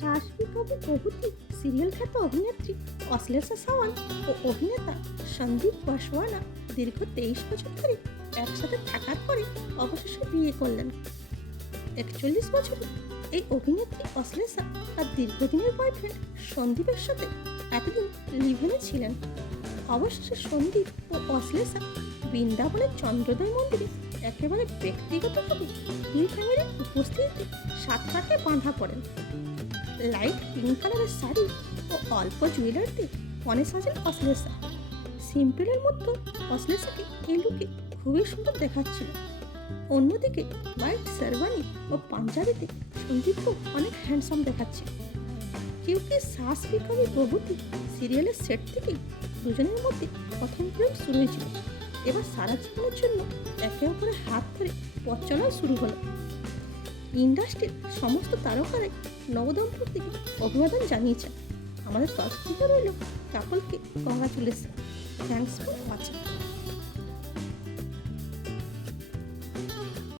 শাশ্বী কবি প্রভৃতি সিরিয়াল খ্যাত অভিনেত্রী অশ্লেষা সাওয়ান ও অভিনেতা সন্দীপ বাসওয়ানা দীর্ঘ তেইশ বছর ধরে একসাথে থাকার পরে অবশেষে বিয়ে করলেন। একচল্লিশ বছরে এই অভিনেত্রী অশ্লেষা তার দীর্ঘদিনের বয়ফ্রেন্ড সন্দীপের সাথে এতদিন লিভেনে ছিলেন। অবশেষে সন্দীপ ও অশ্লেষা বৃন্দাবনের চন্দ্রোদয় মন্দিরে একেবারে ব্যক্তিগতভাবে দুই ফ্যামিলির উপস্থিতিতে সাতটাকে বাঁধা পড়েন লাইট পিঙ্ক কালারের শাড়ি ও অল্প জুয়েলারিতে কনে সাজেন অশ্লেষা। সিম্পলের মধ্যে অশ্লেষাকে এই লুকে খুবই সুন্দর দেখাচ্ছিল। অন্যদিকে হোয়াইট শেরওয়ানি ও পাঞ্জাবিতে সন্দীপকেও অনেক হ্যান্ডসাম দেখাচ্ছে। কেউ কি শ্বাস বিকবি প্রভৃতি সিরিয়ালের সেট থেকে দুজনের মধ্যে প্রথম প্রেম শুরু হয়েছিল। এবার সারা জীবনের জন্য একে অপরের হাত ধরে পথ চলা শুরু হলো। ইন্ডাস্ট্রির সমস্ত তারকারাই নবদম্পতিকে অভিবাদন জানিয়েছেন। আমাদের তরফ থেকে রইল কাপলকে কংগ্রাচুলেশন থ্যাংকস ফর ওয়াচিং